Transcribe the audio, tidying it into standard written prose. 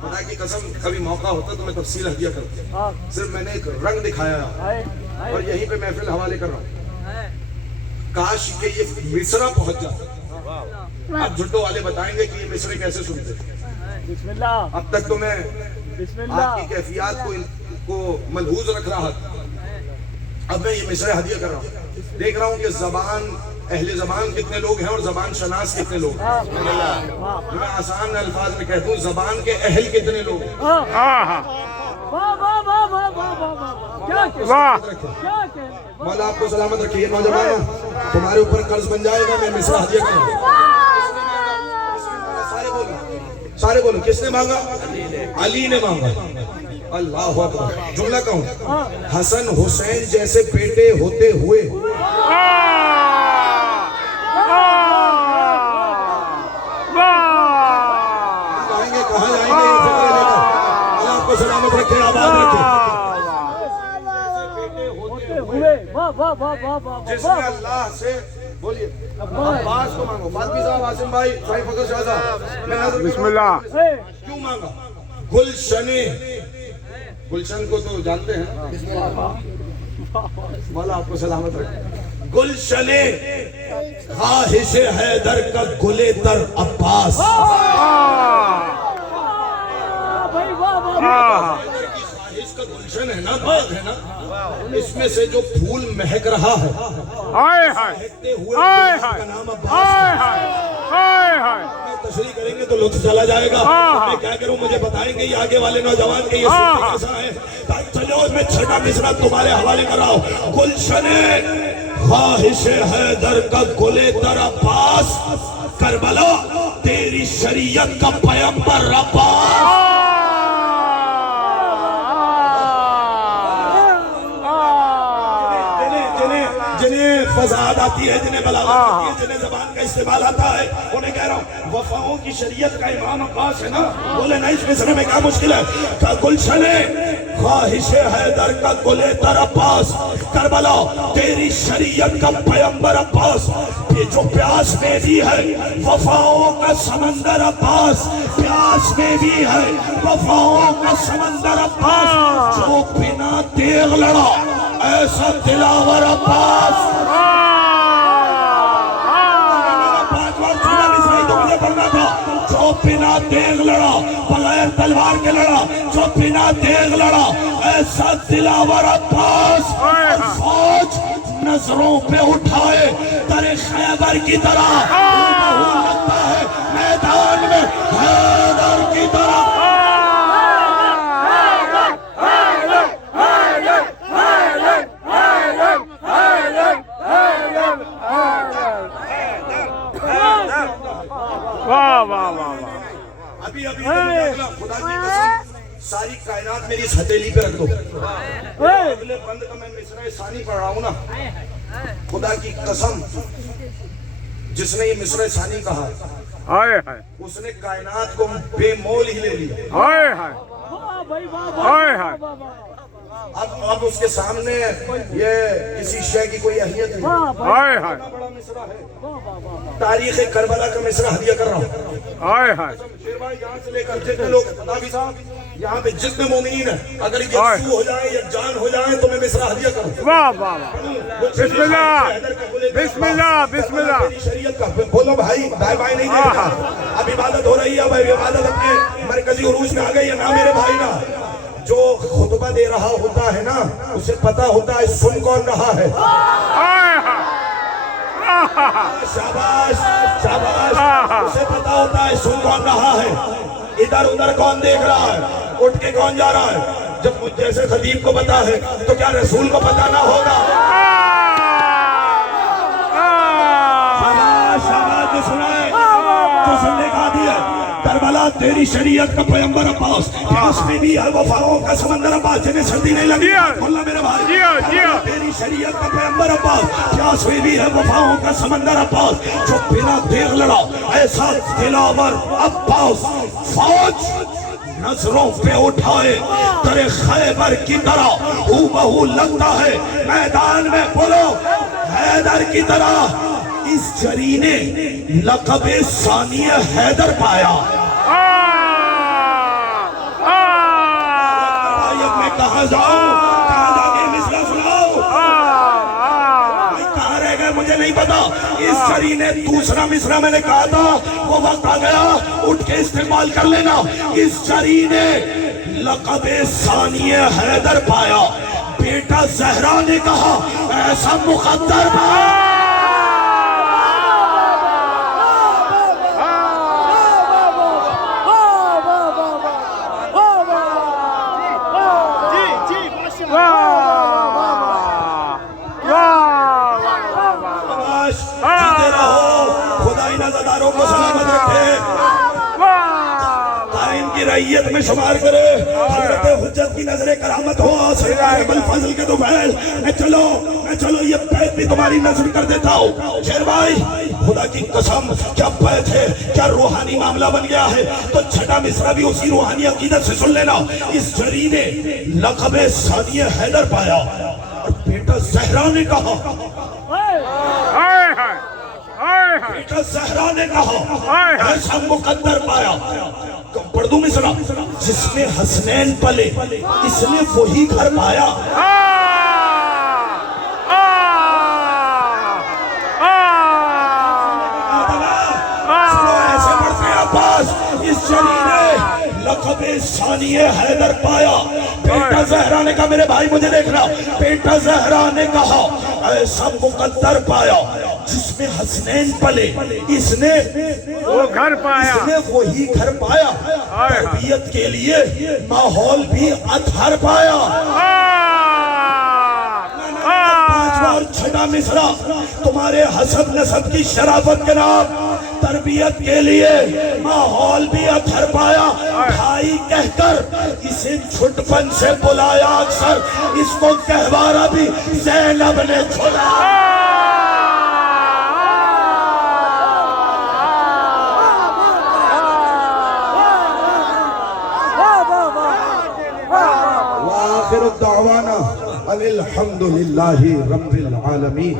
خدا کی قسم کبھی موقع ہوتا تو میں تفصیل ہدیہ کرتا، صرف میں نے ایک رنگ دکھایا اور یہیں پہ محفل حوالے کر رہا ہوں. کاش کہ یہ مصرع پہنچ جاتا. اب جھٹو والے بتائیں گے کہ یہ مصرع کیسے سنتے. بسم اللہ. اب تک تو میں آپ کی کیفیات کو ملحوظ رکھ رہا تھا، اب میں یہ مصرع ہدیہ کر رہا ہوں. دیکھ رہا ہوں کہ زبان اہل زبان کتنے لوگ ہیں اور زبان شناس کتنے لوگ ہیں. میں آسان الفاظ میں کہتا ہوں زبان کے اہل کتنے لوگ ہیں. مولا آپ کو سلامت رکھیے. نوجوان تمہارے اوپر قرض بن جائے گا. میں مصرع ہدیہ کر رہا ہوں. سارے بولو کس نے مانگا؟ علی نے مانگا. اللہ اکبر. جملہ کہوں حسن حسین جیسے بیٹے ہوتے ہوئے کہاں جائیں گے یہ فکر لے کر. اللہ آپ کو سلامت رکھے آباد رکھے. جس نے اللہ سے بولیے عباس کو مانگو. فاطمی صاحب، عاصم بھائی، شاہی فخر شاہ صاحب، میں نظر بسم اللہ. کیوں مانگا؟ گلشن. گلشن کو تو جانتے ہیں. مولا آپ کو سلامت رکھے. گلشن خواہش حیدر کا گلے تر عباس. اس کا گلشن ہے نا، باغ ہے نا، اس میں سے جو پھول مہک رہا ہے مہکتے ہوئے کا نام عباس ہے. تشریح کریں گے تو لطف چلا جائے گا. میں کیا کروں مجھے بتائیں گے یہ آگے والے نوجوان کے یہ سنتے کیسا ہے. چلو میں چھٹا مصرع تمہارے حوالے کر رہا ہوں. گلشن خواہش حیدر کا گلے تر عباس، کربلا تیری شریعت کا پیمبر عباس. جنہیں فضاد آتی ہے، جنہیں بلاغت آتی ہے، جنہیں زبان کا استعمال آتا ہے، انہیں کہہ رہا ہوں وفاؤں کی شریعت کا امام عباس ہے نا. بولے نا اس مصرع میں کیا مشکل ہے. گلشن خواہش حیدر کا گلے تر عباس، کربلا تیری شریعت کا پیمبر عباس. یہ جو پیاس میں بھی ہے وفاؤں کا سمندر عباس، پیاس میں بھی ہے وفاؤں کا سمندر عباس. جو بنا تیغ لڑا ایسا دلاور عباس. پانچ بار سنا مصرع تو مجھے پڑھنا تھا. جو بنا تیغ لڑا، بغیر تلوار کے لڑا، جو بنا تیغ لڑا ایسا دلاور عباس. فوج نظروں پہ اٹھائے در خیبر کی طرح لگتا ہے میدان میں حیدر کی طرح. ابھی خدا کی قسم ساری کائنات میری اس ہتھیلی پہ رکھ دو. اگلے بند کا میں مصرع ثانی پڑھ رہا ہوں نا. خدا کی قسم جس نے یہ مصرع ثانی کہا اس نے کائنات کو بے مول ہی لے لیا. اب اس کے سامنے یہ کسی شے کی کوئی اہمیت نہیں. بڑا مصرع ہے. تاریخ کربلا کا مصرع ہدیہ کر رہا ہوں. شیر بھائی یہاں سے لے کر جتنے لوگ خطابی صاحب یہاں پہ جتنے مومنین ہیں اگر یہ سو ہو جائیں یا جان ہو جائیں تو میں مصرع ہدیہ کروں. واہ واہ بسم اللہ بسم اللہ بسم اللہ. شریعت کا بولو بھائی بھائی نہیں دیکھ رہا. اب عبادت ہو رہی ہے. اب عبادت اپنے مرکزی عروج میں آ گئی ہے نا میرے بھائی نا. جو خطبہ دے رہا ہوتا ہے نا اسے پتا ہوتا ہے سن کون رہا ہے. شاباش شاباش. اسے پتا ہوتا ہے سن کون رہا ہے، ادھر ادھر کون دیکھ رہا ہے، اٹھ کے کون جا رہا ہے. جب مجھ جیسے خطیب کو پتا ہے تو کیا رسول کو پتا نہ ہوگا؟ شاباش شاباش. جو سنائے جو سننے کا عادی ہے. کربلا تیری شریعت کا پیمبر عباس، پیاس میں بھی ہے وفاؤں کا سمندر عباس. جنہیں سردی نہیں لگی بولنا میرے بھائی. تیری شریعت کا پیمبر عباس، پیاس میں بھی ہے وفاؤں کا سمندر عباس. جو بنا تیغ لڑا ایسا دلاور عباس. فوج نظروں پہ اٹھائے در خیبر کی طرح ہو بہو لگتا ہے میدان میں. بولو حیدر کی طرح اس جری نے لقب ثانی حیدر پایا. بھائی اب میں کہاں جاؤں؟ کہاں جا کے مصرع سناؤ؟ کہاں رہ گئے مجھے نہیں پتا. اس جری نے دوسرا مصرع میں نے کہا تھا وہ وقت آ گیا اٹھ کے استعمال کر لینا. اس جری نے لقب ثانی حیدر پایا. بیٹا زہرا نے کہا ایسا مقدر پایا. جیتے رہو. خدا ان عزاداروں کو سلامت رکھے. قائم کی رعیت میں شمار کرے. حضرت حجت کی نظر کرامت ہو. سرکار بالفضل کے تو فعل. میں چلو یہ بیت بھی تمہاری نظر کر دیتا ہوں. شیر بھائی خدا کی قسم کیا بیت ہے, کیا روحانی معاملہ بن گیا ہے. تو چھٹا مصرع بھی اسی روحانی عقیدت سے سن لینا. اس جری نے لقب ثانی حیدر پایا اور بیٹا زہرا نے کہا بیٹا زہرا نے کہا ایسا مقدر پایا. پڑھ دوں مصرع. جس میں حسنین پلے اس نے وہی گھر پایا. ایسے پڑھتے ہیں عباس. اس جری نے لقب ثانی حیدر پایا. بیٹا زہرا نے کہا میرے بھائی مجھے دیکھنا. بیٹا زہرا نے کہا ایسا مقدر پایا جس میں حسنین پلے اس نے وہ گھر پایا. اس نے وہی گھر پایا. تربیت کے لیے ماحول بھی اطہر پایا. پانچواں اور چھٹا مصرع تمہارے حسب نسب کی شرافت کے نام تربیت کے لیے ماحول بھی اطہر پایا. بھائی کہہ کر اسے چھٹپن سے بلایا اکثر. اس کو گہوارہ بھی زینب نے چھڑا. وآخر الدعوانا الحمد للہ رب العالمین.